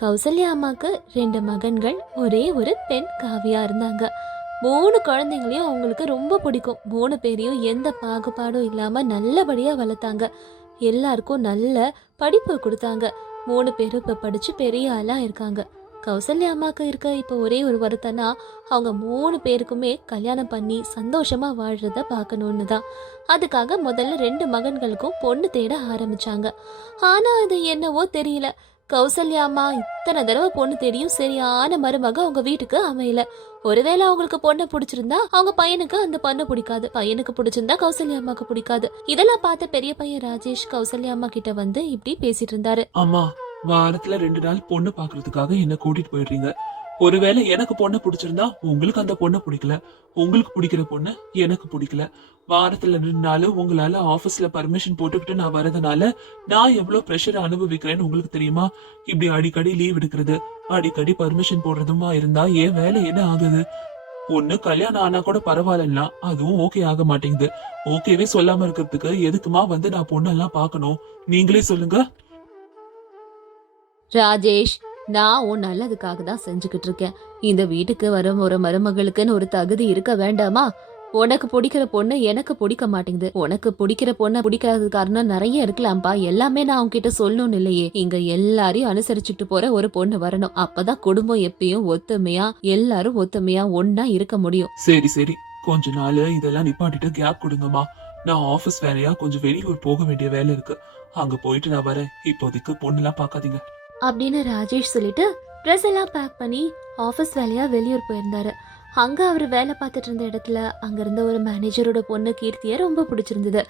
கௌசல்யா அம்மாவுக்கு ரெண்டு மகன்கள் ஒரே ஒரு பெண் காவியா இருந்தாங்க. மூணு குழந்தைங்களையும் அவங்களுக்கு ரொம்ப பிடிக்கும். மூணு பேரையும் எந்த பாகுபாடும் இல்லாம நல்லபடியா வளர்த்தாங்க. எல்லாருக்கும் நல்ல படிப்பு கொடுத்தாங்க. மூணு பேரும் இப்ப படிச்சு பெரிய ஆளா இருக்காங்க. கௌசல்யா அம்மாக்கு இருக்க இப்போ ஒரே ஒரு வருத்தம்னா அவங்க மூணு பேருக்குமே கல்யாணம் பண்ணி சந்தோஷமா வாழ்றத பார்க்கணுன்னு தான் அதுக்காக முதல்ல ரெண்டு மகன்களுக்கும் பொண்ணு தேட ஆரம்பிச்சாங்க. ஆனா அது என்னவோ தெரியல. கௌசல்யா அம்மா இத்தனை தடவை பொண்ணு தேடியும் சரியான மருமக அவங்க வீட்டுக்கு அமையல. ஒருவேளை அவங்களுக்கு பொண்ணை பிடிச்சிருந்தா அவங்க பையனுக்கு அந்த பொண்ணை பிடிக்காது. பையனுக்கு பிடிச்சிருந்தா கௌசல்யா அம்மாக்கு பிடிக்காது. இதெல்லாம் பார்த்த பெரிய பையன் ராஜேஷ் கௌசல்யா அம்மா கிட்ட வந்து இப்படி பேசிட்டு இருந்தாரு. அம்மா வாரத்துல ரெண்டு நாள் பொண்ணு பாக்குறதுக்காக என்ன கூட்டிட்டு போயிடுறீங்க. ஒருவேளை எனக்கு பொண்ணை பிடிச்சிருந்தா உங்களுக்கு அந்த பொண்ணை பிடிக்கல. உங்களுக்கு பிடிக்கிற பொண்ணு எனக்கு பிடிக்கல. வாரத்துல ரெண்டு நாள் உங்களால ஆபீஸ்ல பர்மிஷன் போட்டுக்கிட்டு நான் வரதுனால நான் எவ்வளவு ப்ரெஷர் அனுபவிக்கிறேன்னு உங்களுக்கு தெரியுமா? இப்படி அடிக்கடி லீவ் எடுக்கிறது அடிக்கடி பர்மிஷன் போடுறதுமா இருந்தா என் வேலை என்ன ஆகுது? ஒன்று கல்யாணம் ஆனா கூட பரவாயில்லன்னா அதுவும் ஓகே ஆக மாட்டேங்குது. ஓகேவே சொல்லாம இருக்கிறதுக்கு எதுக்குமா வந்து நான் பொண்ணெல்லாம் பார்க்கணும்? நீங்களே சொல்லுங்க. ராஜேஷ் நான் உன் நல்லதுக்காக தான் செஞ்சுக்கிட்டு இருக்கேன். இந்த வீட்டுக்கு வரும் ஒரு மருமகளுக்குன்னு ஒரு தகுதி இருக்க வேண்டாமா? உனக்கு பிடிக்கிற பொண்ணு எனக்கு பிடிக்க மாட்டேங்குது. உனக்கு பிடிக்கிற பொண்ணை பிடிக்காத காரணம் நிறைய இருக்கலாம்ப்பா. எல்லாமே நான் உன்கிட்ட சொல்லணும்னு இல்லையே. இங்க எல்லாரையும் அனுசரிச்சுட்டு போற ஒரு பொண்ணு வரணும். அப்பதான் குடும்பம் எப்பயும் ஒத்துமையா எல்லாரும் ஒத்துமையா ஒன்னா இருக்க முடியும். சரி சரி. கொஞ்ச நாள் இதெல்லாம் நிப்பாட்டிட்டு கேப் கொடுங்கம்மா. நான் ஆபீஸ் வேலையா கொஞ்சம் வெளியூர் போக வேண்டிய வேலை இருக்கு. அங்க போயிட்டு நான் வரேன். இப்போதைக்கு பொண்ணுலாம் பார்க்காதீங்க. அப்படின்னு ராஜேஷ் சொல்லிட்டு ட்ரெஸ் எல்லாம் பேக் பண்ணி ஆஃபீஸ் வேலையாக வெளியூர் போயிருந்தாரு. அங்கே அவர் வேலை பார்த்துட்டு இருந்த இடத்துல அங்கே இருந்த ஒரு மேனேஜரோட பொண்ணு கீர்த்தியை ரொம்ப பிடிச்சிருந்தது.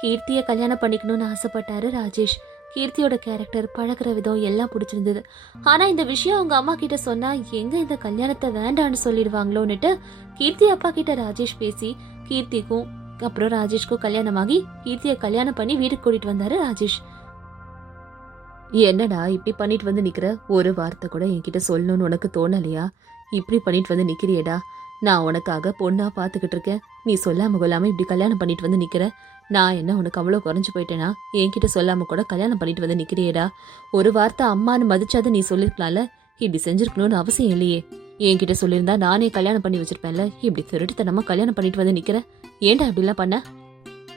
கீர்த்தியை கல்யாணம் பண்ணிக்கணும்னு ஆசைப்பட்டாரு ராஜேஷ். கீர்த்தியோட கேரக்டர் பழகுற விதம் எல்லாம் பிடிச்சிருந்தது. ஆனால் இந்த விஷயம் அவங்க அம்மா கிட்ட சொன்னால் எங்கே இந்த கல்யாணத்தை வேண்டான்னு சொல்லிடுவாங்களோன்னுட்டு கீர்த்தி அப்பா கிட்ட ராஜேஷ் பேசி கீர்த்திக்கும் அப்புறம் ராஜேஷ்க்கும் கல்யாணமாகி கீர்த்தியை கல்யாணம் பண்ணி வீட்டுக்கு கூட்டிகிட்டு வந்தார் ராஜேஷ். என்னடா இப்படி பண்ணிட்டு வந்து நிக்கிற? ஒரு வார்த்தை கூட என்கிட்ட சொல்லணும்னு உனக்கு தோணலையா? இப்படி பண்ணிட்டு வந்து நிக்கிறியேடா. நான் உனக்காக பொண்ணா பாத்துக்கிட்டு இருக்கேன். நீ சொல்லாம கொள்ளாம இப்படி கல்யாணம் பண்ணிட்டு வந்து நிக்கிற. நான் என்ன உனக்கு அவ்வளோ குறைஞ்சு போயிட்டேனா? என்கிட்ட சொல்லாம கூட கல்யாணம் பண்ணிட்டு வந்து நிக்கிறியேடா. ஒரு வார்த்தை அம்மான்னு மதிச்சாத நீ சொல்லிருக்கலாம்ல? இப்படி செஞ்சிருக்கணும்னு அவசியம் இல்லையே. என்கிட்ட சொல்லியிருந்தா நானே கல்யாணம் பண்ணி வச்சிருப்பேன்ல? இப்படி திருட்டுத்தனமா கல்யாணம் பண்ணிட்டு வந்து நிக்கிற? ஏன்டா இப்படிலாம் பண்ண?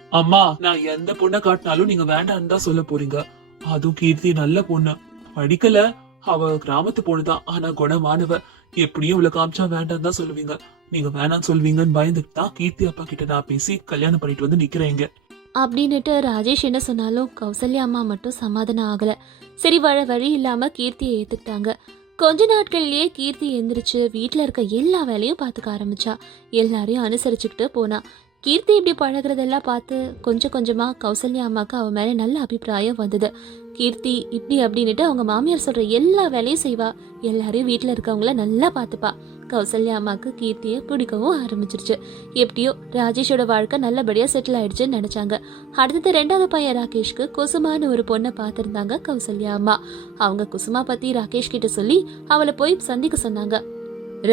அம்மா நான் எந்த பொண்ணை காட்டினாலும் நீங்க வேண்டாம்னு தான் சொல்ல போறீங்க. அதுவும் கீர்த்தி நல்ல பொண்ணு. படிக்கல. அவ கிராமத்து பொண்ணுதான் ஆனா குணமானவ. எப்படியும் இவ்வளவு காமிச்சா வேண்டாம் தான் சொல்லுவீங்க. நீங்க வேணாம்னு சொல்வீங்கன்னு பயந்துட்டு தான் கீர்த்தி அப்பா கிட்ட நான் பேசி கல்யாணம் பண்ணிட்டு வந்து நிக்கிறேங்க அப்படின்னுட்டு ராஜேஷ் என்ன சொன்னாலும் கௌசல்யா அம்மா மட்டும் சமாதானம் ஆகல. சரி வழ வழி இல்லாம கீர்த்தியை ஏத்துக்கிட்டாங்க. கொஞ்ச நாட்கள்லயே கீர்த்தி எந்திரிச்சு வீட்டுல இருக்க எல்லா வேலையும் பார்த்துக்க ஆரம்பிச்சா. எல்லாரையும் அனுசரிச்சுக்கிட்டு போனா. கீர்த்தி இப்படி பழகுறதெல்லாம் பார்த்து கொஞ்சம் கொஞ்சமாக கௌசல்யா அம்மாவுக்கு அவன் மேலே நல்ல அபிப்பிராயம் வந்தது. கீர்த்தி இப்படி அப்படின்னுட்டு அவங்க மாமியார் சொல்கிற எல்லா வேலையும் செய்வா. எல்லாரையும் வீட்டில் இருக்கவங்கள நல்லா பார்த்துப்பா. கௌசல்யா அம்மாவுக்கு கீர்த்தியை பிடிக்கவும் ஆரம்பிச்சிருச்சு. எப்படியோ ராஜேஷோட வாழ்க்கை நல்லபடியாக செட்டில் ஆயிடுச்சுன்னு நினச்சாங்க. அடுத்தது ரெண்டாவது பையன் ராகேஷ்க்கு குசுமான்னு ஒரு பொண்ணை பார்த்துருந்தாங்க கௌசல்யா அம்மா. அவங்க குசுமா பற்றி ராகேஷ் கிட்ட சொல்லி அவளை போய் சந்திக்க சொன்னாங்க.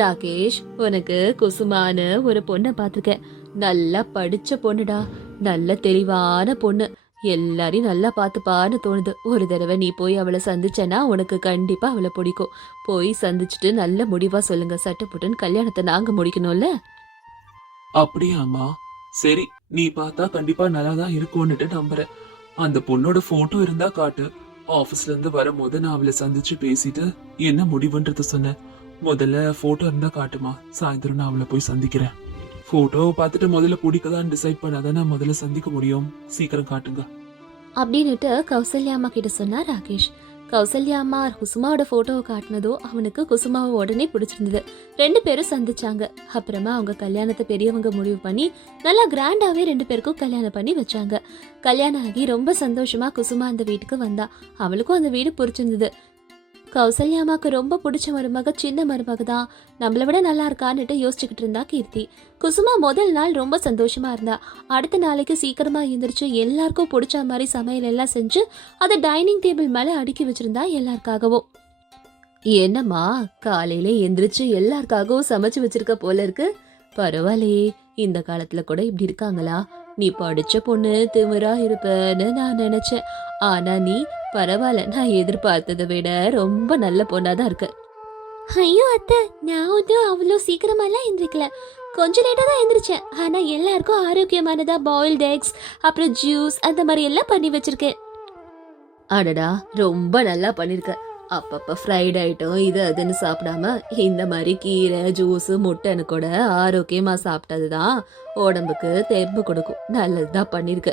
ராகேஷ் உனக்கு குசுமான்னு ஒரு பொண்ணை பார்த்துருக்கேன். நல்லா படிச்ச பொண்ணுடா. நல்ல தெளிவான பொண்ணு. எல்லாரையும் நல்லா பார்த்துப்பான்னு தோணுது. ஒரு தடவை நீ போய் அவளை சந்திச்சனா உனக்கு கண்டிப்பா அவளை பிடிக்கும். போய் சந்திச்சுட்டு நல்ல முடிவா சொல்லுங்க. சட்டப்புட்டுன்னு கல்யாணத்தை நாங்க முடிக்கணும்ல? அப்படியாமா சரி நீ பார்த்தா கண்டிப்பா நல்லா தான் இருக்கும்னுட்டு நம்புறேன். அந்த பொண்ணோட போட்டோ இருந்தா காட்டு. ஆபீஸ்ல இருந்து வரும்போது நான் அவளை சந்திச்சு பேசிட்டு என்ன முடிவுன்றத சொன்னேன். முதல்ல போட்டோ இருந்தா காட்டுமா? சாயந்தரம் நான் அவளை போய் சந்திக்கிறேன். போட்டோவை பார்த்துட்டு முதல்ல பிடிக்கதான் டிசைட் பண்ணாதான் முதல்ல சந்திக்க முடியும். சீக்கிரம் காட்டுங்க. அப்படின்னுட்டு கௌசல்யா அம்மா கிட்ட சொன்னா ராகேஷ். கௌசல்யா அம்மா குசுமாவோட போட்டோவை காட்டினதோ அவனுக்கு குசுமாவை உடனே பிடிச்சிருந்தது. ரெண்டு பேரும் சந்திச்சாங்க. அப்புறமா அவங்க கல்யாணத்தை பெரியவங்க முடிவு பண்ணி நல்லா கிராண்டாவே ரெண்டு பேருக்கும் கல்யாணம் பண்ணி வச்சாங்க. கல்யாணம் ஆகி ரொம்ப சந்தோஷமா குசுமா அந்த வீட்டுக்கு வந்தா. அவளுக்கும் அந்த வீடு பிடிச்சிருந்தது. கௌசல்யா ரொம்ப பிடிச்ச மருமக சின்ன மருமக தான். நம்மளை விட நல்லா இருக்கான்னுட்டு யோசிச்சுக்கிட்டு இருந்தா கீர்த்தி. குசுமா முதல் நாள் ரொம்ப சந்தோஷமா இருந்தா. அடுத்த நாளைக்கு சீக்கிரமா எந்திரிச்சு எல்லாருக்கும் பிடிச்ச மாதிரி சமையல் எல்லாம் செஞ்சு அதை டைனிங் டேபிள் மேல அடுக்கி வச்சிருந்தா எல்லாருக்காகவும். என்னம்மா காலையில எந்திரிச்சு எல்லாருக்காகவும் சமைச்சு வச்சிருக்க போல இருக்கு. பரவாயில்லையே இந்த காலத்துல கூட இப்படி இருக்காங்களா? நீ படிச்ச பொண்ணு திமிரா இருப்பன்னு நான் நினைச்சேன். ஆனா நீ பரவாயில்ல நான் எதிர்பார்த்ததை விட ரொம்ப நல்ல பொண்ணா தான் இருக்கு. ஐயோ அத்தை நான் வந்து அவ்வளோ சீக்கிரமாலாம் எந்திரிக்கல. கொஞ்ச லேட்டாக தான் எந்திரிச்சேன். ஆனால் எல்லாருக்கும் ஆரோக்கியமானதா பாயில்டு எக்ஸ் அப்புறம் ஜூஸ் அந்த மாதிரி எல்லாம் பண்ணி வச்சிருக்கேன். அடடா ரொம்ப நல்லா பண்ணிருக்க. அப்பப்ப ஃப்ரைட் ஐட்டம் இது அதுன்னு சாப்பிடாம இந்த மாதிரி கீரை ஜூஸ் முட்டைன்னு கூட ஆரோக்கியமா சாப்பிட்டது தான் உடம்புக்கு தெம்பு கொடுக்கும். நல்லதுதான் பண்ணிருக்க.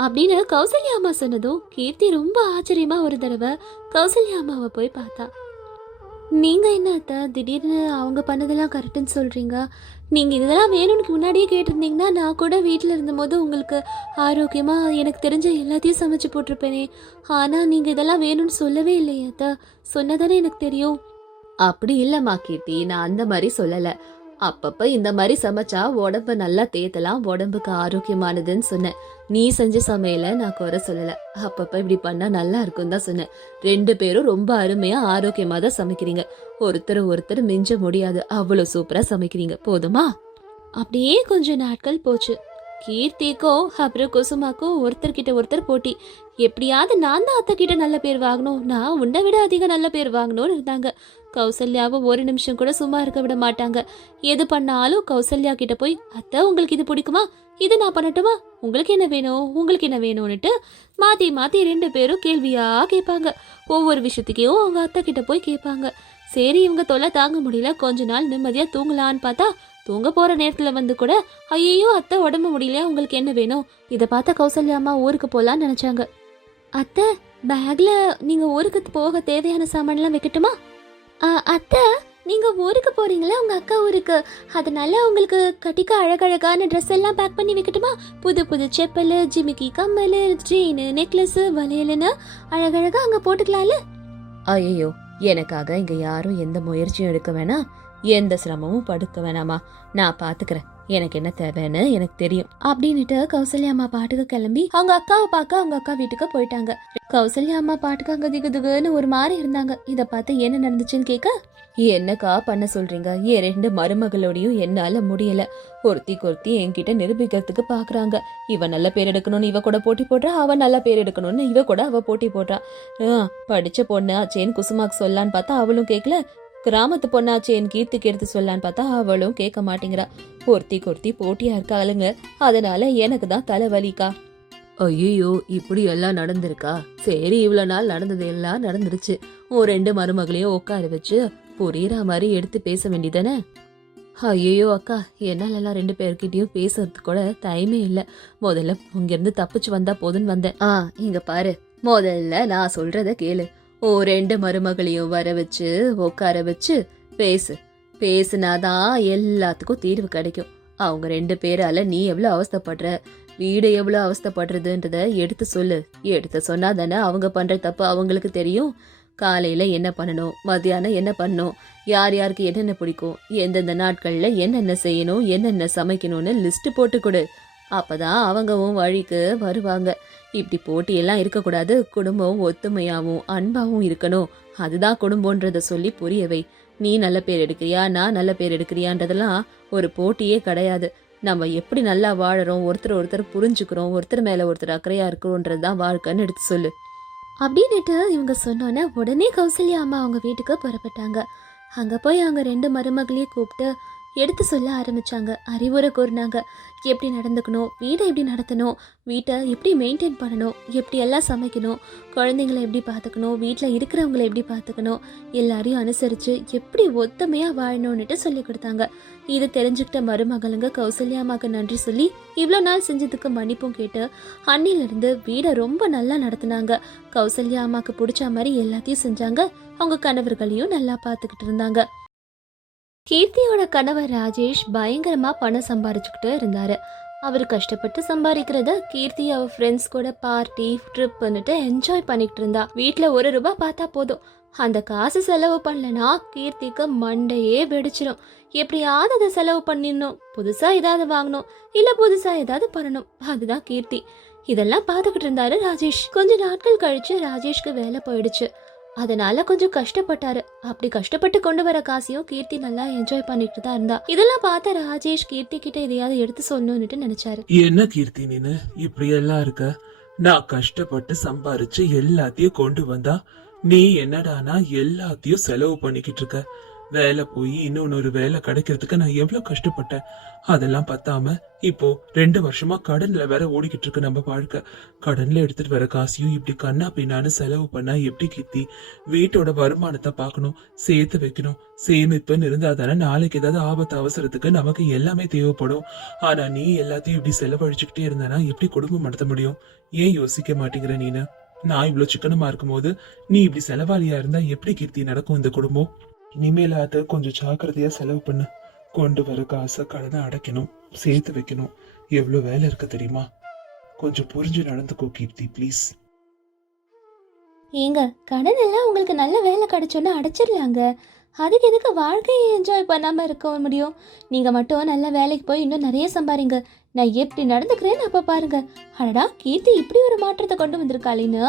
அப்படின்னு கௌசல்யா அம்மா சொன்னதும் கீர்த்தி ரொம்ப ஆச்சரியமா ஒரு தடவை கௌசல்யா அம்மாவை போய் பார்த்தா. நீங்க என்ன அத்தை? திடீர்னு அவங்க பண்ணதெல்லாம் கரெக்டுன்னு சொல்றீங்க. நீங்க இதெல்லாம் வேணும்னு முன்னாடியே கேட்டிருந்தீங்கன்னா நான் கூட வீட்டில் இருந்தபோது உங்களுக்கு ஆரோக்கியமா எனக்கு தெரிஞ்ச எல்லாத்தையும் சமைச்சு போட்டிருப்பேனே. ஆனா நீங்க இதெல்லாம் வேணும்னு சொல்லவே இல்லையே அத்தை. சொன்னதானே எனக்கு தெரியும். அப்படி இல்லம்மா கீர்த்தி. நான் அந்த மாதிரி சொல்லலை. அப்பப்ப இந்த மாதிரி சமைச்சா உடம்ப நல்லா தேத்தலாம் உடம்புக்கு ஆரோக்கியமானதுன்னு சொன்னேன். நீ செஞ்ச சமையல நான் குறை சொல்லல. அப்பப்ப இப்படி பண்ணா நல்லா இருக்கும் தான் சொன்னேன். ரெண்டு பேரும் ரொம்ப அருமையா ஆரோக்கியமா தான் சமைக்கிறீங்க. ஒருத்தர் ஒருத்தர் மிஞ்ச முடியாது. அவ்வளவு சூப்பரா சமைக்கிறீங்க. போதுமா? அப்படியே கொஞ்ச நாட்கள் போச்சு. கீர்த்திக்கும் அப்புறம் குசுமாக்கும் ஒருத்தர்கிட்ட ஒருத்தர் போட்டி. எப்படியாவது நான் தான் அத்தை கிட்ட நல்ல பேர் வாங்கணும். நான் உன்னை விட அதிக நல்ல பேர் வாங்கணும்னு இருந்தாங்க. கௌசல்யாவை ஒரு நிமிஷம் கூட சும்மா இருக்க விட மாட்டாங்க. எது பண்ணாலும் கௌசல்யா கிட்ட போய் அத்தை உங்களுக்கு இது பிடிக்குமா? இது நான் பண்ணட்டுமா? உங்களுக்கு என்ன வேணும்? உங்களுக்கு என்ன வேணும்னுட்டு மாத்தி மாத்தி ரெண்டு பேரும் கேள்வியா கேட்பாங்க. ஒவ்வொரு விஷயத்துக்கையும் அவங்க அத்தை கிட்ட போய் கேட்பாங்க. சரி இவங்க தொல்லை தாங்க முடியல. கொஞ்ச நாள் நிம்மதியா தூங்கலான்னு பார்த்தா தூங்க போற நேரத்துல வந்து கூட ஐயோ அத்தை உடம்பு முடியல உங்களுக்கு என்ன வேணும்? இதை பார்த்த கௌசல்யா அம்மா ஊருக்கு போலான்னு நினைச்சாங்க. அத்தை பேக்ல நீங்க ஊருக்கு போக தேவையான சாமான்லாம் வைக்கட்டுமா? அத்தை நீங்க ஊருக்கு போறீங்களா? உங்க அக்கா ஊருக்கு. அதனால உங்களுக்கு கட்டிக்க அழகழகான ட்ரெஸ் எல்லாம் பேக் பண்ணி வைக்கட்டுமா? புது புது செப்பல் ஜிமிக்கி கம்மல் செயின் நெக்லஸ் வளையல்னு அழகழகா அங்க போட்டுக்கலாம்ல? ஐயோ எனக்காக இங்க யாரும் எந்த முயற்சியும் எடுக்க வேணாம். எந்த சிரமமும் படுக்க வேணாமா? நான் பாத்துக்கிறேன். எனக்கு என்ன தேவைன்னு எனக்கு தெரியும் அப்படின்னுட்டு கௌசல்யா அம்மா பாட்டுக்கு கிளம்பி அவங்க அக்காவை பார்க்க அவங்க அக்கா வீட்டுக்கு போயிட்டாங்க. கௌசல்யா அம்மா பாட்டுக்கு அங்க திகுதுகுன்னு ஒரு மாதிரி இருந்தாங்க. இத பார்த்து என்ன நடந்துச்சுன்னு கேட்க என்னக்கா பண்ண சொல்றீங்க? என் ரெண்டு மருமகளோடையும் என்னால முடியல. ஒருத்தி ஒருத்தி என்கிட்ட நிரூபிக்கிறதுக்கு பாக்குறாங்க. இவ நல்ல பேர் எடுக்கணும்னு இவ கூட போட்டி போடுறா அவ நல்ல பேர் எடுக்கணும்னு இவ கூட அவ போட்டி போடுறா. ஆ, படிச்ச பொண்ணு ஆச்சேன்னு குசுமாக்கு சொல்லான்னு பார்த்தா அவளும் கேட்கல கிராமத்து பொண்ணாச்சேன்னு கீர்த்திக்கு எடுத்து சொல்லான்னு பார்த்தா அவளும் கேட்க மாட்டேங்கிறா. ஒருத்தி கொர்த்தி போட்டியா இருக்காளுங்க. அதனால எனக்கு தான் தலைவலிக்கா ஐயோ இப்படி எல்லாம் நடந்திருக்கா? சரி இவ்வளவு நாள் நடந்தது எல்லாம் நடந்துருச்சு. உன் ரெண்டு மருமகளையும் உட்கார வச்சு புரியுற மாதிரி எடுத்து பேச வேண்டியதானே? ஐயோ அக்கா என்னால எல்லாம் ரெண்டு பேர்கிட்டயும் பேசுறதுக்கு கூட டைமே இல்ல. முதல்ல இங்கேருந்து தப்பிச்சு வந்தா போதுன்னு வந்தேன். ஆ இங்க பாரு. முதல்ல நான் சொல்றத கேளு. ஓ ரெண்டு மருமகளையும் வர வச்சு உட்கார வச்சு பேசு. பேசுனாதான் எல்லாத்துக்கும் தீர்வு கிடைக்கும். அவங்க ரெண்டு பேரால நீ எவ்வளோ அவஸ்தைப்படுற? வீடு எவ்வளோ அவஸ்தப்படுறதுன்றத எடுத்து சொல்லு. எடுத்து சொன்னா தானே அவங்க பண்ற தப்பு அவங்களுக்கு தெரியும். காலையில என்ன பண்ணணும்? மத்தியானம் என்ன பண்ணணும்? யார் யாருக்கு என்னென்ன பிடிக்கும்? எந்தெந்த நாட்களில் என்னென்ன செய்யணும்? என்னென்ன சமைக்கணும்னு லிஸ்ட் போட்டு கொடு. அப்பதான் அவங்கவும் வழிக்கு வருவாங்க. இப்படி போட்டியெல்லாம் இருக்கக்கூடாது. குடும்பம் ஒத்துமையாகவும் அன்பாகவும் இருக்கணும். அதுதான் குடும்பன்றதை சொல்லி புரியவை நீ நல்ல பேர் எடுக்கிறியா? நான் நல்ல பேர் எடுக்கிறியான்றதெல்லாம் ஒரு போட்டியே கிடையாது. நம்ம எப்படி நல்லா வாழறோம்? ஒருத்தர் ஒருத்தர் புரிஞ்சுக்கிறோம். ஒருத்தர் மேலே ஒருத்தர் அக்கறையாக இருக்கிறோன்றது தான் வாழ்க்கைன்னு எடுத்து சொல்லு. அப்படின்னுட்டு இவங்க சொன்னோன்னே உடனே கௌசல்யா அம்மா அவங்க வீட்டுக்கு புறப்பட்டாங்க. அங்கே போய் அவங்க ரெண்டு மருமகளையும் கூப்பிட்டு எடுத்து சொல்ல ஆரம்பிச்சாங்க. அறிவுரை கூறினாங்க எப்படி நடந்துக்கணும்? வீடை எப்படி நடத்தணும்? வீட்டை எப்படி மெயின்டைன் பண்ணணும்? எப்படி எல்லாம் சமைக்கணும்? குழந்தைங்களை எப்படி பார்த்துக்கணும்? வீட்டில் இருக்கிறவங்கள எப்படி பார்த்துக்கணும்? எல்லாரையும் அனுசரித்து எப்படி ஒத்துமையாக வாழணும்னுட்டு சொல்லி கொடுத்தாங்க. இது தெரிஞ்சுக்கிட்ட மருமகளுங்க கௌசல்யாமாக்கு நன்றி சொல்லி இவ்வளோ நாள் செஞ்சதுக்கு மன்னிப்பும் கேட்டு அன்னிலிருந்து வீடை ரொம்ப நல்லா நடத்தினாங்க. கௌசல்யா அம்மாக்கு பிடிச்ச மாதிரி எல்லாத்தையும் செஞ்சாங்க. அவங்க கணவர்களையும் நல்லா பார்த்துக்கிட்டு இருந்தாங்க. கீர்த்தியோட கணவர் ராஜேஷ் பயங்கரமா பணம் சம்பாரிச்சுக்கிட்டே இருந்தாரு. அவர் கஷ்டப்பட்டு சம்பாதிக்கிறத கீர்த்தி அவ ஃப்ரெண்ட்ஸ் கூட பார்ட்டி ட்ரிப்னுட்டு என்ஜாய் பண்ணிக்கிட்டு இருந்தா. வீட்ல ஒரு ரூபாய் பார்த்தா போதும். அந்த காசு செலவு பண்ணலனா கீர்த்திக்கு மண்டையே வெடிச்சிடும் எப்படியாவது அதை செலவு பண்ணிடணும். புதுசா ஏதாவது வாங்கணும். இல்ல புதுசா ஏதாவது பண்ணணும். அதுதான் கீர்த்தி. இதெல்லாம் பார்த்துக்கிட்டு இருந்தாரு ராஜேஷ். கொஞ்ச நாட்கள் கழிச்சு ராஜேஷ்க்கு வேலை போயிடுச்சு. அதனால கொஞ்சம் கஷ்டப்பட்டாரு. அப்படி கஷ்டப்பட்டு கொண்டு வர காசையும் கீர்த்தி நல்லா என்ஜாய் பண்ணிட்டு தான் இருந்தா. இதெல்லாம் பார்த்த ராஜேஷ் கீர்த்தி கிட்ட எதையாவது எடுத்து சொல்லணும்னுட்டு நினைச்சாரு. என்ன கீர்த்தி நீனு? இப்படி எல்லாம் இருக்க? நான் கஷ்டப்பட்டு சம்பாரிச்சு எல்லாத்தையும் கொண்டு வந்தா நீ என்னடானா எல்லாத்தையும் செலவு பண்ணிக்கிட்டு இருக்க? வேலை போய் இன்னொன்னு வேலை கிடைக்கிறதுக்கு நான் எவ்வளவு கஷ்டப்பட்டேன்? அதெல்லாம் பத்தாம இப்போ ரெண்டு வருஷமா கடன்ல வேற ஓடிக்கிட்டு இருக்கு நம்ம வாழ்க்கை. கடன்ல எடுத்துட்டு வர காசையும் இப்படி கண்ணா பின்னான்னு செலவு பண்ணா எப்படி கித்தி வீட்டோட வருமானத்தை பார்க்கணும் சேர்த்து வைக்கணும். சேமிப்புன்னு இருந்தா தானே நாளைக்கு ஏதாவது ஆபத்து அவசரத்துக்கு நமக்கு எல்லாமே தேவைப்படும். ஆனா நீ எல்லாத்தையும் இப்படி செலவழிச்சுக்கிட்டே இருந்தானா எப்படி குடும்பம் நடத்த முடியும்? ஏன் யோசிக்க மாட்டேங்கிற நீனு? நான் இவ்வளவு சிக்கனமா இருக்கும்போது நீ இப்படி செலவாளியா இருந்தா எப்படி கீர்த்தி நடக்கும் இந்த குடும்பம்? இனிமேல் அதை கொஞ்சம் ஜாக்கிரதையா செலவு பண்ணு. கொண்டு வர காசை கடனை அடைக்கணும் சேர்த்து வைக்கணும். எவ்வளோ வேலை இருக்கு தெரியுமா? கொஞ்சம் புரிஞ்சு நடந்துக்கோ கீர்த்தி ப்ளீஸ் ஏங்க கடன் எல்லாம் உங்களுக்கு நல்ல வேலை கிடைச்சோன்னு அடைச்சிடலாங்க. அதுக்கு எதுக்கு வாழ்க்கையை என்ஜாய் பண்ணாமல் இருக்க முடியும்? நீங்கள் மட்டும் நல்ல வேலைக்கு போய் இன்னும் நிறைய சம்பாரிங்க. நான் எப்படி நடந்துக்கிறேன்னு அப்போ பாருங்க. அடடா கீர்த்தி இப்படி ஒரு மாற்றத்தை கொண்டு வந்திருக்காளின்னு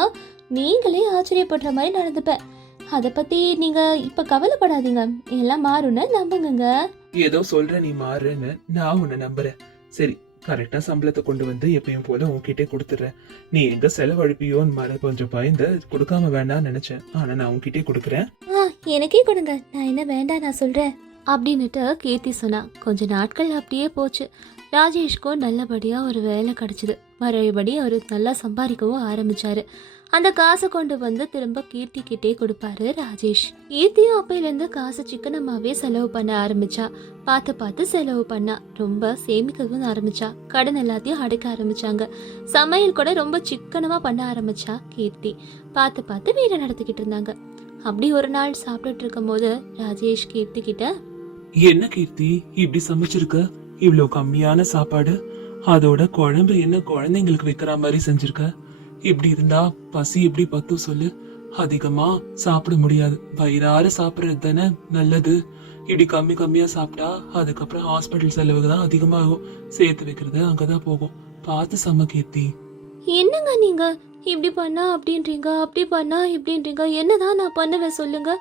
நீங்களே ஆச்சரியப்படுற மாதிரி நடந்துப்பேன். அதை பற்றி நீங்கள் இப்போ கவலைப்படாதீங்க. எல்லாம் மாறும்னு நம்புங்கங்க. ஏதோ சொல்ற நீ மாறுன்னு நான் உன்னை நம்புறேன். சரி கரெக்டா சம்பளத்தை கொண்டு வந்து எப்பயும் போல உன்கிட்டே கொடுத்துறேன் நீ எங்க செலவழிப்பியோன்னு மேல கொஞ்சம் பயந்து கொடுக்காம வேண்டாம்னு நினைச்சேன். ஆனா நான் உன்கிட்டே கொடுக்குறேன். எனக்கே கொடுங்க. நான் என்ன வேண்டாம் நான் சொல்கிறேன் அப்படின்னுட்டு கீர்த்தி சொன்னா. கொஞ்ச நாட்கள் அப்படியே போச்சு. ராஜேஷ்க்கும் நல்லபடியாக ஒரு வேலை கிடச்சிது. மறுபடி அவர் நல்லா சம்பாதிக்கவும் ஆரம்பிச்சாரு. அந்த காசை கொண்டு வந்து திரும்ப கீர்த்தி கிட்டே கொடுப்பாரு ராஜேஷ். கீர்த்தியும் அப்பையிலேருந்து காசை சிக்கனமாவே செலவு பண்ண ஆரம்பிச்சா. பார்த்து பார்த்து செலவு பண்ணா. ரொம்ப சேமிக்கவும் ஆரம்பிச்சா. கடன் எல்லாத்தையும் அடைக்க ஆரம்பிச்சாங்க. சமையல் கூட ரொம்ப சிக்கனமா பண்ண ஆரம்பிச்சா கீர்த்தி. பார்த்து பார்த்து வீடை நடத்திக்கிட்டு இருந்தாங்க. அப்படி ஒரு நாள் சாப்பிட்டுட்டு இருக்கும்போது ராஜேஷ் கீர்த்தி கிட்ட என்ன கீர்த்தி? இப்படி சமைச்சிருக்க? இவ்வளவு கம்மியான சாப்பாடு? அதோட குழம்பு என்ன குழந்தைங்களுக்கு வைக்கிற மாதிரி செஞ்சிருக்க? இப்படி இருந்தா பசி எப்படி பத்தும் சொல்லு? அதிகமா சாப்பிட முடியாது. வயிறார சாப்பிடுறது தானே நல்லது. இப்படி கம்மி கம்மியா சாப்பிட்டா அதுக்கப்புறம் ஹாஸ்பிட்டல் செலவுக்கு தான் அதிகமாகும். சேர்த்து வைக்கிறது அங்கதான் போகும். பார்த்து சம கீர்த்தி என்னங்க நீங்க? இப்படி பண்ணா அப்படின்றீங்க அப்படி பண்ணா இப்படின்றீங்க. என்னதான் நான் பண்ணுவேன் சொல்லுங்க.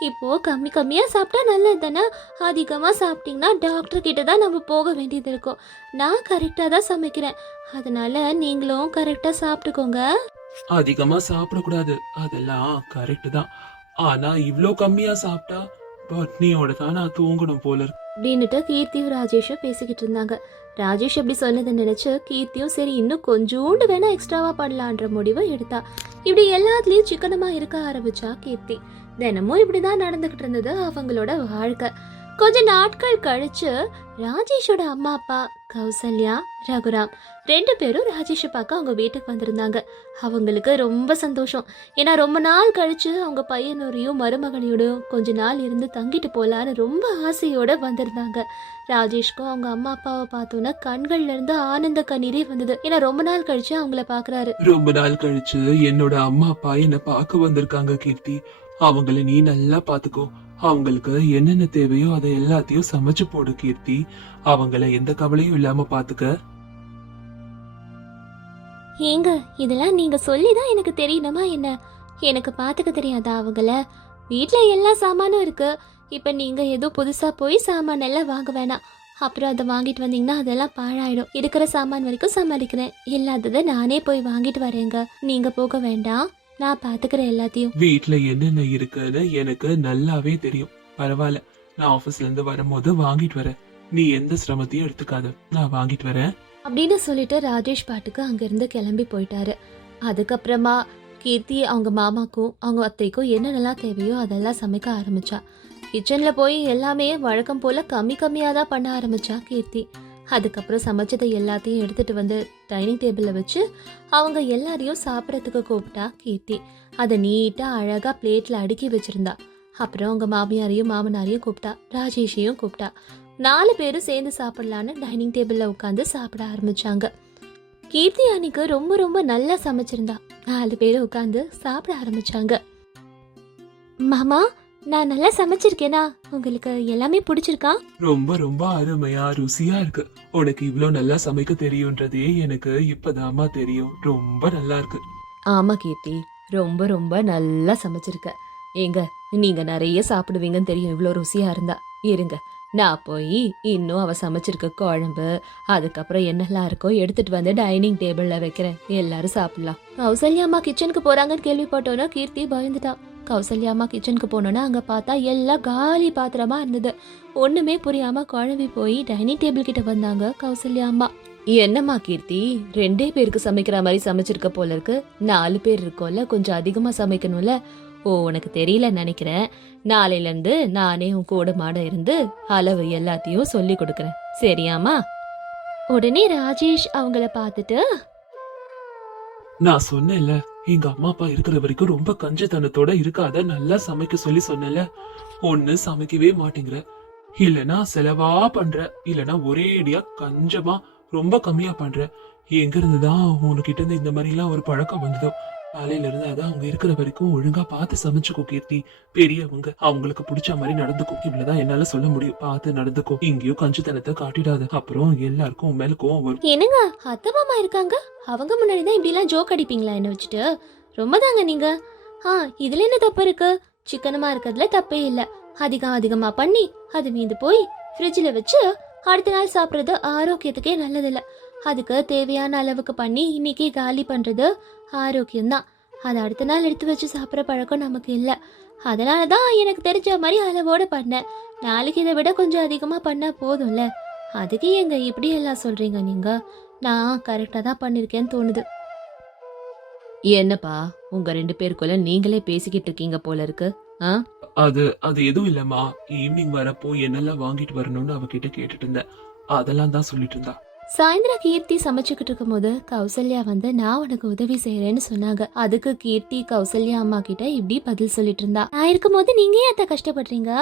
இப்போ கம்மி கம்மியா சாப்பிட்டா நல்லது தானே அதிகமா சாப்பிட்டீங்கன்னா டாக்டர் கிட்ட தான் நம்ம போக வேண்டியது இருக்கும். நான் கரெக்டாக தான் சமைக்கிறேன். அதனால நீங்களும் கரெக்டாக சாப்பிட்டுக்கோங்க. அதிகமா சாப்பிடக்கூடாது. அதெல்லாம் கரெக்ட் தான். ஆனா இவ்ளோ கம்மியா சாப்பிட்டா பட்னியோட தான் நான் தூங்கணும் போல இருக்கு. அப்படின்னுட்டு கீர்த்தியும் ராஜேஷும் பேசிக்கிட்டு இருந்தாங்க. ராஜேஷ் எப்படி சொன்னதை நினைச்சு கீர்த்தியும் சரி இன்னும் கொஞ்சோண்டு வேணா எக்ஸ்ட்ராவா பண்ணலான்ற முடிவை எடுத்தா. இப்படி எல்லாத்துலயும் சிக்கனமா இருக்க ஆரம்பிச்சா கீர்த்தி. தினமும் இப்படிதான் நடந்துகிட்டு இருந்தது அவங்களோட வாழ்க்கை. கொஞ்ச நாட்கள் கழிச்சு ராஜேஷோட அம்மா அப்பா கௌசல்யா ரகுராம் ரெண்டு பேரும் ராஜேஷை பார்க்க அவங்க வீட்டுக்கு வந்திருந்தாங்க. அவங்களுக்கு ரொம்ப சந்தோஷம். ஏன்னா ரொம்ப நாள் கழிச்சு அவங்க பையனோடையும் மருமகனையோடையும் கொஞ்ச நாள் இருந்து தங்கிட்டு போகலான்னு ரொம்ப ஆசையோடு வந்திருந்தாங்க. ராஜேஷ்க்கும் அவங்க அம்மா அப்பாவை பார்த்தோன்னே கண்கள்ல இருந்து ஆனந்த கண்ணீரே வந்தது. ஏன்னா ரொம்ப நாள் கழிச்சு அவங்கள பாக்குறாரு ரொம்ப நாள் கழிச்சு என்னோட அம்மா அப்பா என்ன பார்க்க வந்திருக்காங்க கீர்த்தி. அவங்கள நீ நல்லா பாத்துக்கோ. அவங்களுக்கு என்னென்ன தேவையோ அதை எல்லாத்தையும் சமைச்சு போடு கீர்த்தி. அவங்கள எந்த கவலையும் இல்லாம பாத்துக்க. ஏங்க இதெல்லாம் நீங்க சொல்லிதான் எனக்கு தெரியணுமா என்ன? எனக்கு பாத்துக்க தெரியாதா அவங்கள? வீட்ல எல்லா சாமானும் இருக்கு. இப்ப நீங்க ஏதோ புதுசா போய் சாமான் எல்லாம் வாங்க வேணாம். அப்புறம் அதை வாங்கிட்டு வந்தீங்கன்னா அதெல்லாம் பாழாயிடும். இருக்கிற சாமான் வரைக்கும் சமாளிக்கிறேன். இல்லாததை நானே போய் வாங்கிட்டு வரேங்க. நீங்க போக வேண்டாம். நான் பாத்துக்கிறேன் எல்லாத்தையும். வீட்ல என்னென்ன இருக்குன்னு எனக்கு நல்லாவே தெரியும். பரவாயில்ல நான் ஆபீஸ்ல இருந்து வரும்போது வாங்கிட்டு வரேன். நீ எந்த சிரமத்தையும் எடுத்துக்காத. நான் வாங்கிட்டு வரேன். அப்படின்னு சொல்லிட்டு ராஜேஷ் பாட்டுக்கு அங்கிருந்து கிளம்பி போயிட்டாரு. அதுக்கப்புறமா கீர்த்தி அவங்க மாமாக்கும் அவங்க அத்தைக்கும் என்னென்னலாம் தேவையோ அதெல்லாம் சமைக்க ஆரம்பிச்சா. கிச்சன்ல போய் எல்லாமே வழக்கம் போல கம்மி கம்மியாக தான் பண்ண ஆரம்பிச்சா கீர்த்தி. அதுக்கப்புறம் சமைச்சதை எல்லாத்தையும் எடுத்துட்டு வந்து டைனிங் டேபிளில் வச்சு அவங்க எல்லாரையும் சாப்பிட்றதுக்கு கூப்பிட்டா கீர்த்தி. அதை நீட்டாக அழகாக பிளேட்டில் அடுக்கி வச்சுருந்தா. அப்புறம் அவங்க மாமியாரையும் மாமனாரையும் கூப்பிட்டா ராஜேஷையும் கூப்பிட்டா. நாலு பேரும் சேர்ந்து சாப்பிடலான்னு டைனிங் டேபிளில் உட்காந்து சாப்பிட ஆரம்பித்தாங்க கீர்த்தி அன்னைக்கு ரொம்ப ரொம்ப நல்லா சமைச்சிருந்தா. நாலு பேரும் உட்காந்து சாப்பிட ஆரம்பித்தாங்க மாமா நான் நல்லா சமைச்சிருக்கேனா? உங்களுக்கு எல்லாமே பிடிச்சிருக்கா? ரொம்ப ரொம்ப அருமையா ருசியா இருக்கு. உனக்கு இவ்ளோ நல்லா சமைக்க தெரியும்ன்றதே எனக்கு இப்பதாம்மா தெரியும். ரொம்ப நல்லா இருக்கு. ஆமா கீர்த்தி. ரொம்ப ரொம்ப நல்லா சமைச்சிருக்க. ஏங்க நீங்க நிறைய சாப்பிடுவீங்கன்னு தெரியும். இவ்வளோ ருசியா இருந்தா. இருங்க. நான் போய் இன்னும் அவ சமைச்சிருக்க குழம்பு அதுக்கப்புறம் என்னெல்லாம் இருக்கோ எடுத்துட்டு வந்து டைனிங் டேபிள்ல வைக்கிறேன். எல்லாரும் சாப்பிடலாம். கௌசல்யா அம்மா கிச்சனுக்கு போறாங்கன்னு கேள்விப்பட்டோன்னா கீர்த்தி பயந்துட்டா. கௌசல்யா அம்மா கிச்சனுக்கு போனோன்னா அங்க பார்த்தா எல்லாம் காலி பாத்திரமா இருந்தது. ஒண்ணுமே புரியாம குழம்பி போய் டைனிங் டேபிள் கிட்ட வந்தாங்க கௌசல்யா அம்மா என்னம்மா கீர்த்தி? ரெண்டே பேருக்கு சமைக்கிற மாதிரி சமைச்சிருக்க போல இருக்கு. நாலு பேர் இருக்கோம்ல கொஞ்சம் அதிகமா சமைக்கணும்ல. ஓ உனக்கு தெரியல நினைக்கிறேன். நாளையில இருந்து நானே உன் கூட மாட இருந்து அளவு எல்லாத்தையும் சொல்லி கொடுக்கறேன். சரியாம்மா? உடனே ராஜேஷ் அவங்கள பார்த்துட்டு நான் சொன்னேன்ல எங்க அம்மா அப்பா இருக்கிற வரைக்கும் ரொம்ப கஞ்சத்தனத்தோட இருக்காத நல்லா சமைக்க சொல்லி சொன்னேன்ல. ஒண்ணு சமைக்கவே மாட்டேங்கிற. இல்லனா செலவா பண்ற. இல்லனா ஒரேடியா கஞ்சமா ரொம்ப கம்மியா பண்ற. எங்க இருந்துதான் உனக்கிட்ட இருந்து இந்த மாதிரி எல்லாம் ஒரு பழக்கம் வந்ததோ? காலையிலிருந்து அதான் அவங்க இருக்கிற வரைக்கும் ஒழுங்கா பார்த்து சமைச்சுக்கோ கீர்த்தி. பெரியவங்க அவங்களுக்கு பிடிச்ச மாதிரி நடந்துக்கும் இவ்வளவுதான் என்னால சொல்ல முடியும். பார்த்து நடந்துக்கும் எங்கேயோ கஞ்சித்தனத்தை காட்டிடாத. அப்புறம் எல்லாருக்கும் உன் மேல கோவம் வரும். என்னங்க? அத்தை மாமா இருக்காங்க? அவங்க முன்னாடி தான் இப்படிலாம் ஜோக் அடிப்பீங்களா என்ன வச்சுட்டு? ரொம்ப தாங்க நீங்க. ஆ இதுல என்ன தப்பு இருக்கு? சிக்கனமா இருக்கிறதுல தப்பே இல்ல. அதிகம் அதிகமா பண்ணி அது மீந்து போய் ஃப்ரிட்ஜில் வச்சு அடுத்த நாள் சாப்பிட்றது ஆரோக்கியத்துக்கே நல்லதில்லை. அதுக்கு தேவையான அளவுக்கு பண்ணி இன்னைக்கே காலி பண்றது ஆரோக்கியம்தான். அதை அடுத்த நாள் எடுத்து வச்சு சாப்பிட்ற பழக்கம் நமக்கு இல்லை. அதனால தான் எனக்கு தெரிஞ்ச மாதிரி அளவோட பண்ணேன். நாளைக்கு இதை விட கொஞ்சம் அதிகமாக பண்ணால் போதும்ல? அதுக்கு எங்க இப்படி எல்லாம் சொல்றீங்க நீங்க? நான் கரெக்டாக தான் பண்ணியிருக்கேன்னு தோணுது. என்னப்பா உங்க ரெண்டு பேருக்குள்ள நீங்களே பேசிக்கிட்டு இருக்கீங்க போல இருக்கு ஆ? அது அது எதுவும் இல்லம்மா. ஈவினிங் வரப்போ என்னெல்லாம் வாங்கிட்டு வரணும்னு அவகிட்ட கேட்டுட்டு இருந்தேன். அதெல்லாம் தான் சொல்லிட்டு இருந்தா. சாயந்தரம் கீர்த்தி சமைச்சுக்கிட்டு இருக்கும்போது கௌசல்யா வந்து நான் உனக்கு உதவி செய்யறேன்னு சொன்னாங்க. அதுக்கு கீர்த்தி கௌசல்யா அம்மா கிட்ட இப்படி பதில் சொல்லிட்டு இருந்தா. நான் இருக்கும்போது நீங்க ஏன் அத்தை கஷ்டப்படுறீங்க?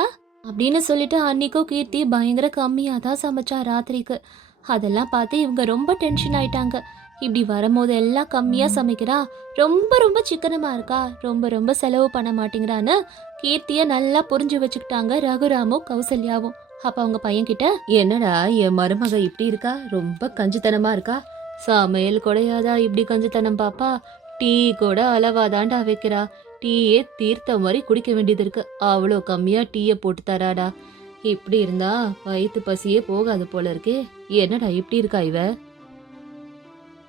அப்படின்னு சொல்லிட்டு அன்னைக்கும் கீர்த்தி பயங்கர கம்மியா தான் சமைச்சா ராத்திரிக்கு. அதெல்லாம் பார்த்து இவங்க ரொம்ப டென்ஷன் ஆயிட்டாங்க. இப்படி வரும்போது எல்லாம் கம்மியா சமைக்கிறா. ரொம்ப ரொம்ப சிக்கனமா இருக்கா. ரொம்ப ரொம்ப செலவு பண்ண மாட்டேங்கிறான்னு கீர்த்திய நல்லா புரிஞ்சு வச்சுக்கிட்டாங்க ரகுராமும் கௌசல்யாவும். அப்ப அவங்க பையன் கிட்ட என்னடா என் மருமக இப்படி இருக்கா? ரொம்ப கஞ்சித்தனமா இருக்கா? சமையல் கூடையாதா இப்படி கஞ்சித்தனம் பாப்பா? டீ கூட அளவாதாண்டா வைக்கிறா. டீயே தீர்த்த மாதிரி குடிக்க வேண்டியது இருக்கு. அவ்வளோ கம்மியா டீயை போட்டு தராடா. இப்படி இருந்தா வயிற்று பசியே போகாது போல இருக்கே. என்னடா இப்படி இருக்கா இவ?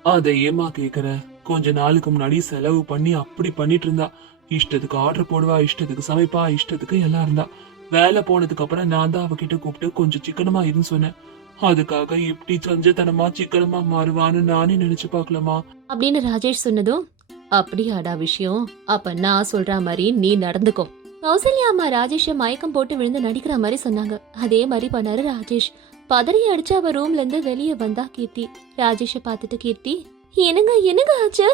அதை ஏமா கேக்குற? கொஞ்ச நாளுக்கு முன்னாடி செலவு பண்ணி அப்படி பண்ணிட்டு இருந்தா. இஷ்டத்துக்கு ஆர்டர் போடுவா இஷ்டத்துக்கு சமைப்பா இஷ்டத்துக்கு எல்லாம் இருந்தா. வேலை போனதுக்கு அப்புறம் நான் தான் அவகிட்ட கூப்பிட்டு கொஞ்சம் சிக்கனமா இருந்து சொன்னேன். அதுக்காக இப்படி சஞ்சத்தனமா சிக்கனமா மாறுவான்னு நானே நினைச்சு பார்க்கலாமா அப்படின்னு ராஜேஷ் சொன்னதும் அப்படியாடா விஷயம். அப்ப நான் சொல்ற மாதிரி நீ நடந்துக்கோ. கௌசல்யா அம்மா ராஜேஷை மயக்கம் போட்டு விழுந்து நடிக்கிற மாதிரி சொன்னாங்க. அதே மாதிரி பண்ணாரு ராஜேஷ். பதறி அடிச்சு அவ ரூம்ல இருந்து வெளியே வந்தா கீர்த்தி. ராஜேஷை பார்த்துட்டு கீர்த்தி என்னங்க என்னங்க ஆச்சு?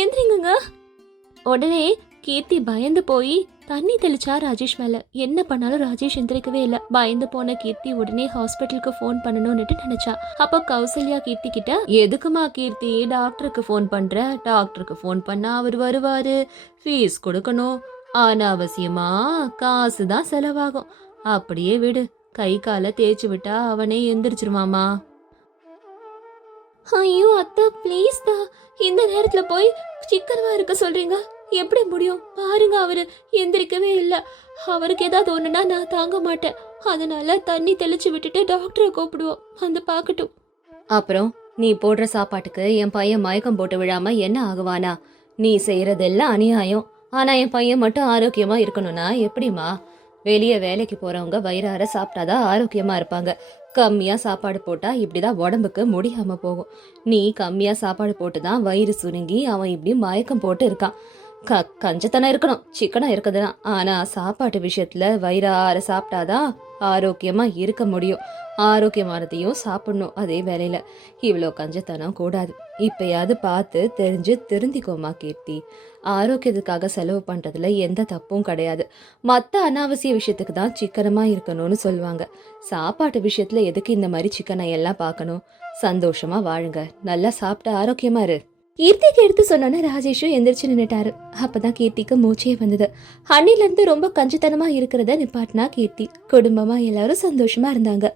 எந்திரிங்க உடனே கீர்த்தி பயந்து போய் தண்ணி தெளிச்சா ராஜேஷ் மேல. என்ன பண்ணாலும் ராஜேஷ் எந்திரிக்கவே இல்ல. பயந்து போன கீர்த்தி உடனே ஹாஸ்பிட்டலுக்கு ஃபோன் பண்ணணும்னுட்டு நினைச்சா. அப்ப கௌசல்யா கீர்த்தி கிட்ட எதுக்குமா கீர்த்தி டாக்டருக்கு ஃபோன் பண்ற? டாக்டருக்கு ஃபோன் பண்ணா அவர் வருவாரு. ஃபீஸ் கொடுக்கணும். அனாவசியமா? காசு தான் செலவாகும். அப்படியே விடு. கை காலை தேய்ச்சி விட்டா அவனே எந்திரிச்சிருவாமா? ஐயோ அத்தா ப்ளீஸ் தான் இந்த நேரத்துல போய் சிக்கனமா இருக்க சொல்றீங்க? எப்படி முடியும்? பாருங்க அவரு எந்திரிக்கவே இல்ல. அவருக்கு ஏதாவது ஒண்ணுனா நான் தாங்க மாட்டேன். அதனால தண்ணி தெளிச்சு விட்டுட்டு டாக்டரை கூப்பிடுவோம். வந்து பார்க்கட்டும். அப்புறம் நீ போடுற சாப்பாட்டுக்கு என் பையன் மயக்கம் போட்டு விழாம என்ன ஆகுவானா? நீ செய்யறதெல்லாம் அநியாயம். ஆனா என் பையன் மட்டும் ஆரோக்கியமா இருக்கணும்னா எப்படிம்மா? வெளியே வேலைக்கு போறவங்க வயிறார சாப்பிட்டாதான் ஆரோக்கியமா இருப்பாங்க. கம்மியா சாப்பாடு போட்டா இப்படிதான் உடம்புக்கு முடியாம போகும். நீ கம்மியா சாப்பாடு போட்டு தான் வயிறு சுருங்கி அவன் இப்படி மயக்கம் போட்டு இருக்கான். க கஞ்சத்தனம் இருக்கணும். சிக்கனம் இருக்குதுதான் ஆனால் சாப்பாட்டு விஷயத்தில் வயிறார சாப்பிட்டாதான் ஆரோக்கியமாக இருக்க முடியும். ஆரோக்கியமானதையும் சாப்பிடணும் அதே வேலையில் இவ்வளோ கஞ்சத்தனம் கூடாது. இப்பயாவது பார்த்து தெரிஞ்சு திருந்திக்கோமா கீர்த்தி. ஆரோக்கியத்துக்காக செலவு பண்ணுறதுல எந்த தப்பும் கிடையாது. மற்ற அனாவசிய விஷயத்துக்கு தான் சிக்கனமாக இருக்கணும்னு சொல்லுவாங்க. சாப்பாட்டு விஷயத்தில் எதுக்கு இந்த மாதிரி சிக்கனை எல்லாம் பார்க்கணும்? சந்தோஷமாக வாழுங்க. நல்லா சாப்பிட்டு ஆரோக்கியமாக இரு. கீர்த்திக்கு எடுத்து சொன்னோன்னே ராஜேஷும் எந்திரிச்சு நின்னுட்டாரு. அப்பதான் கீர்த்திக்கு மூச்சே வந்தது. அன்னில இருந்து ரொம்ப கஞ்சித்தனமா இருக்கிறத நிப்பாட்டினா கீர்த்தி. குடும்பமா எல்லாரும் சந்தோஷமா இருந்தாங்க.